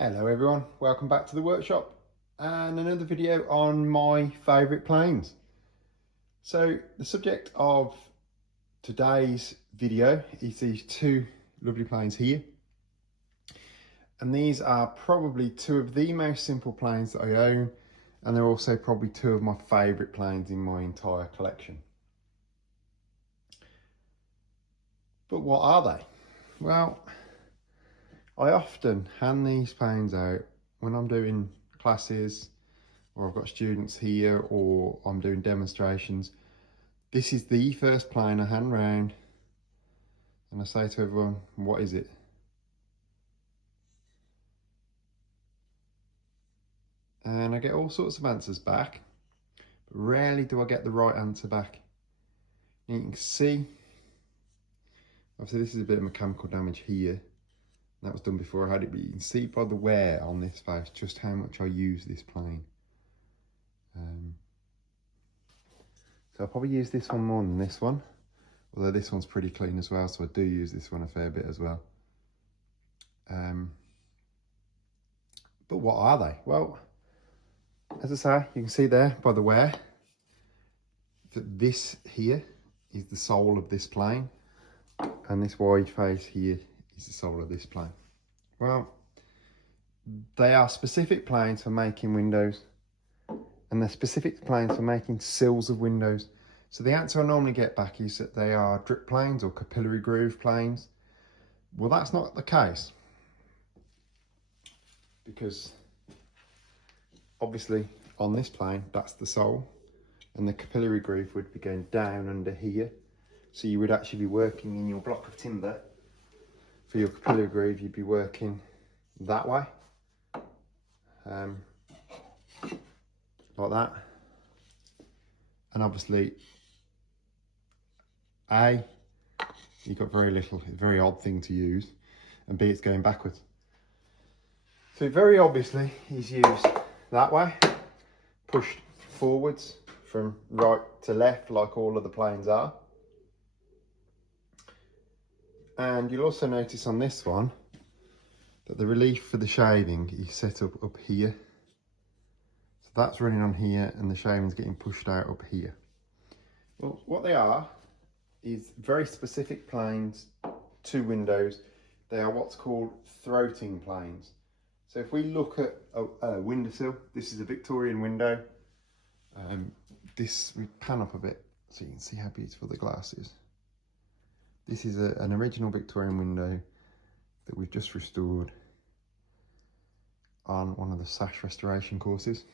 Hello everyone, welcome back to the workshop and another video on my favourite planes. So the subject of today's video is these two lovely planes here, and these are probably two of the most simple planes that I own, and they're also probably two of my favourite planes in my entire collection. But what are they? Well, I often hand these planes out when I'm doing classes, or I've got students here, or I'm doing demonstrations. This is the first plane I hand round and I say to everyone, what is it? And I get all sorts of answers back, but rarely do I get the right answer back. And you can see, obviously this is a bit of mechanical damage here. That was done before I had it, but you can see by the wear on this face just how much I use this plane. So I'll probably use this one more than this one, although this one's pretty clean as well, so I do use this one a fair bit as well. But what are they? Well, as I say, you can see there by the wear that this here is the sole of this plane, and this wide face here is the sole of this plane. Well, they are specific planes for making windows, and they're specific planes for making sills of windows. So the answer I normally get back is that they are drip planes or capillary groove planes. Well, that's not the case, because obviously on this plane, that's the sole, and the capillary groove would be going down under here. So you would actually be working in your block of timber. For your capillary groove, you'd be working that way, like that. And obviously, A, you've got very little, it's a very odd thing to use, and B, it's going backwards. So very obviously is used that way, pushed forwards from right to left like all of the planes are. And you'll also notice on this one that the relief for the shaving is set up here. So that's running on here and the shaving's getting pushed out up here. Well, what they are is very specific planes to windows. They are what's called throating planes. So if we look at a windowsill, this is a Victorian window. We pan up a bit so you can see how beautiful the glass is. This is an original Victorian window that we've just restored on one of the sash restoration courses.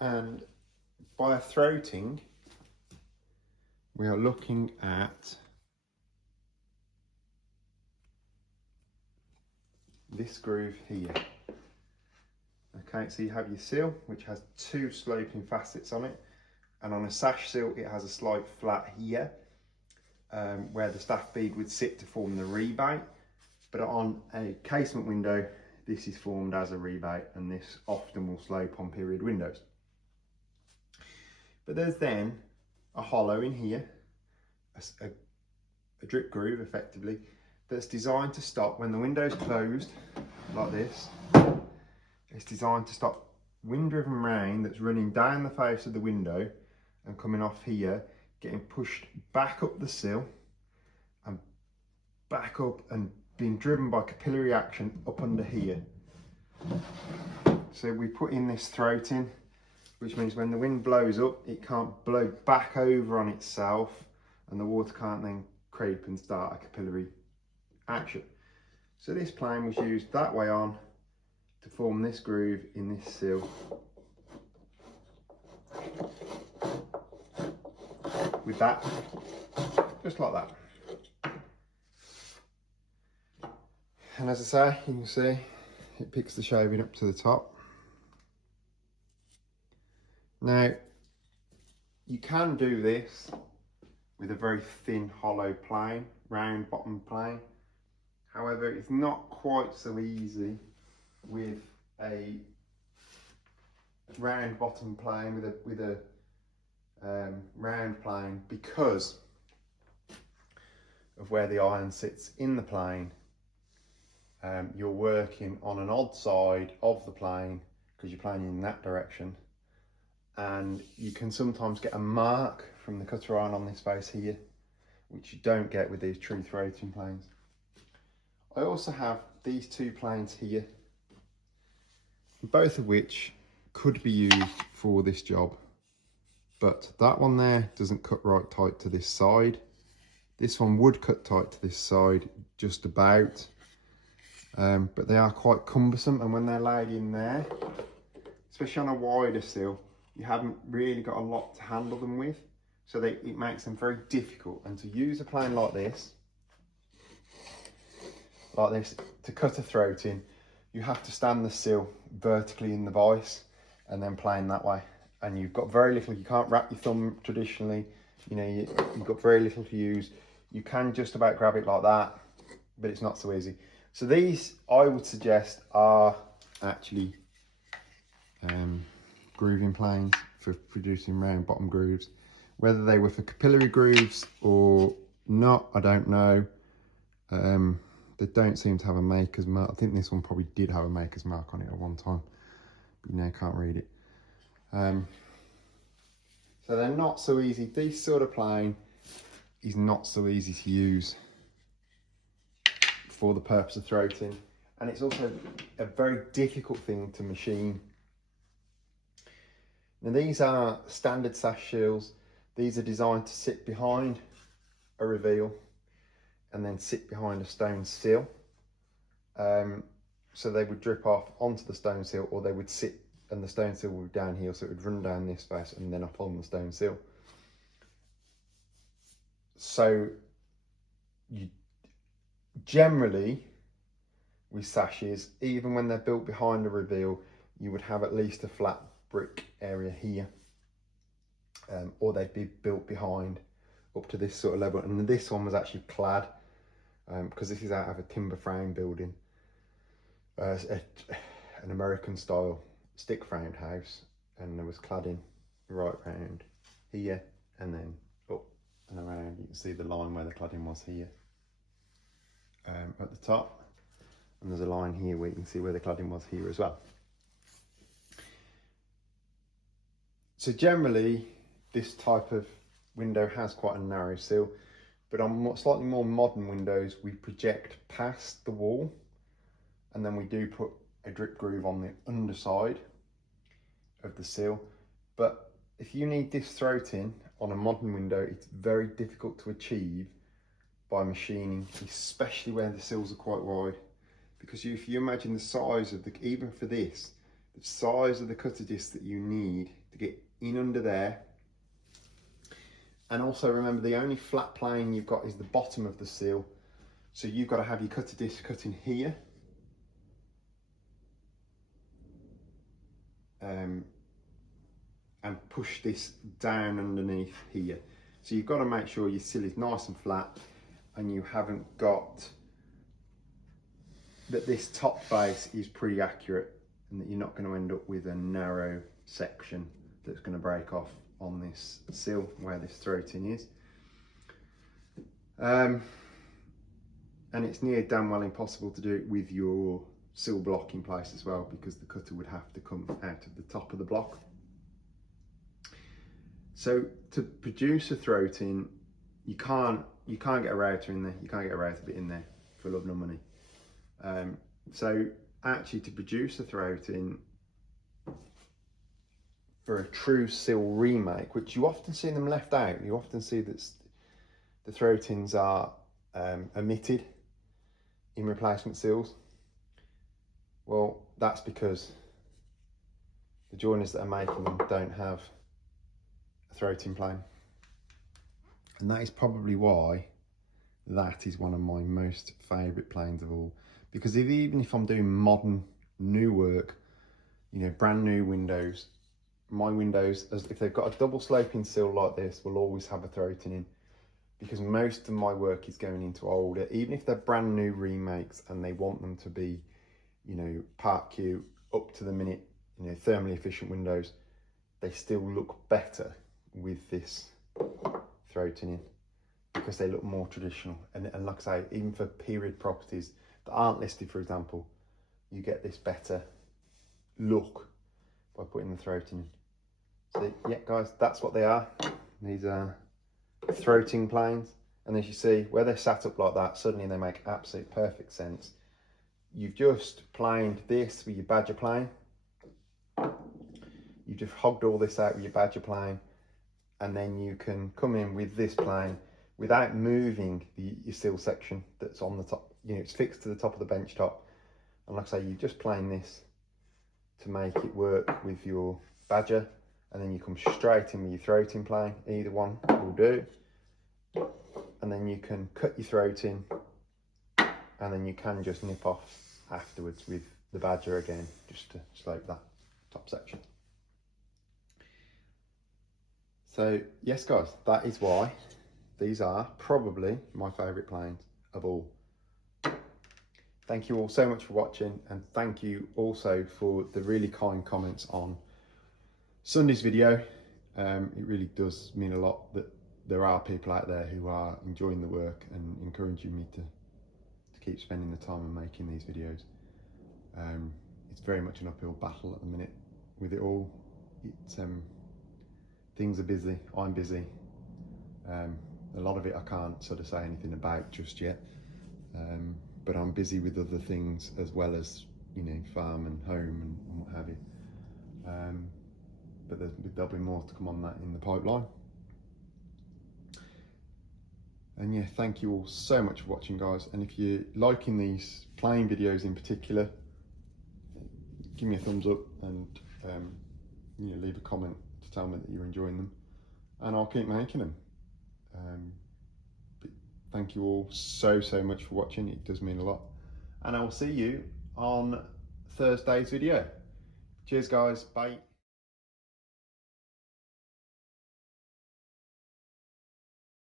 And by a throating, we are looking at this groove here. Okay, so you have your sill, which has two sloping facets on it, and on a sash sill it has a slight flat here, where the staff bead would sit to form the rebate. But on a casement window, this is formed as a rebate, and this often will slope on period windows. But there's then a hollow in here, a drip groove effectively, that's designed to stop when the window's closed like this. It's designed to stop wind-driven rain that's running down the face of the window and coming off here, getting pushed back up the sill and back up and being driven by capillary action up under here. So we put in this throating, which means when the wind blows up, it can't blow back over on itself and the water can't then creep and start a capillary action. So this plane was used that way on to form this groove in this sill. With that, just like that. And as I say, you can see it picks the shaving up to the top. Now, you can do this with a very thin hollow plane, round bottom plane. However, it's not quite so easy with a round bottom plane with a round plane, because of where the iron sits in the plane you're working on an odd side of the plane because you're playing in that direction, and you can sometimes get a mark from the cutter iron on this face here, which you don't get with these true throating planes. I also have these two planes here, both of which could be used for this job, but that one there doesn't cut right tight to this side. This one would cut tight to this side just about, but they are quite cumbersome, and when they're laid in there, especially on a wider sill, you haven't really got a lot to handle them with, so it makes them very difficult. And to use a plane like this to cut a throat in, you have to stand the sill vertically in the vise and then plane that way, and you've got very little. You can't wrap your thumb traditionally, you know, you've got very little to use. You can just about grab it like that, but it's not so easy. So these, I would suggest, are actually grooving planes for producing round bottom grooves. Whether they were for capillary grooves or not, I don't know. They don't seem to have a maker's mark. I think this one probably did have a maker's mark on it at one time, but you know, can't read it. So they're not so easy. This sort of plane is not so easy to use for the purpose of throating, and it's also a very difficult thing to machine. Now these are standard sash seals. These are designed to sit behind a reveal and then sit behind a stone sill. So they would drip off onto the stone sill, or they would sit and the stone sill would be down here, so it would run down this face and then up on the stone sill. So you generally, with sashes, even when they're built behind a reveal, you would have at least a flat brick area here, or they'd be built behind up to this sort of level. And this one was actually clad, because this is out of a timber frame building, an American style stick framed house, and there was cladding right round here and then up and around. You can see the line where the cladding was here at the top, and there's a line here where you can see where the cladding was here as well. So generally this type of window has quite a narrow sill, but on slightly more modern windows we project past the wall, and then we do put a drip groove on the underside of the sill. But if you need this throating on a modern window, it's very difficult to achieve by machining, especially where the sills are quite wide, because if you imagine the size of even for this, the size of the cutter disc that you need to get in under there. And also remember, the only flat plane you've got is the bottom of the sill, so you've got to have your cutter disc cut in here, and push this down underneath here. So you've got to make sure your sill is nice and flat, and you haven't got that this top face is pretty accurate, and that you're not going to end up with a narrow section that's going to break off on this sill where this throating is. And it's near damn well impossible to do it with your sill block in place as well, because the cutter would have to come out of the top of the block. So to produce a throating, you can't get a router in there. You can't get a router bit in there for love nor money. So actually, to produce a throating for a true sill remake, which you often see them left out, you often see that the throatings are omitted in replacement sills. Well, that's because the joiners that are making them don't have a throating plane, and that is probably why that is one of my most favourite planes of all. Because even if I'm doing modern new work, you know, brand new windows, my windows, if they've got a double sloping sill like this, will always have a throating in, because most of my work is going into older, even if they're brand new remakes and they want them to be, you know, Part Q up to the minute, you know, thermally efficient windows, they still look better with this throating in, because they look more traditional. And like I say, even for period properties, that aren't listed, for example, you get this better look by putting the throating in. So yeah, guys, that's what they are. These are throating planes. And as you see, where they're sat up like that, suddenly they make absolute perfect sense. You've just planed this with your Badger plane. You've just hogged all this out with your Badger plane, and then you can come in with this plane without moving your sill section that's on the top. You know, it's fixed to the top of the bench top. And like I say, you just plane this to make it work with your Badger, and then you come straight in with your throating plane. Either one will do. And then you can cut your throat in, and then you can just nip off afterwards with the Badger again, just to slope that top section. So yes, guys, that is why these are probably my favourite planes of all. Thank you all so much for watching, and thank you also for the really kind comments on Sunday's video. It really does mean a lot that there are people out there who are enjoying the work and encouraging me to keep spending the time and making these videos. It's very much an uphill battle at the minute with it all. It's things are busy, I'm busy. A lot of it I can't sort of say anything about just yet, but I'm busy with other things as well as, you know, farm and home and what have you. But there'll be more to come on that in the pipeline. And yeah, thank you all so much for watching, guys. And if you're liking these plane videos in particular, give me a thumbs up, and you know, leave a comment to tell me that you're enjoying them, and I'll keep making them. But thank you all so much for watching. It does mean a lot, and I will see you on Thursday's video. Cheers, guys. Bye.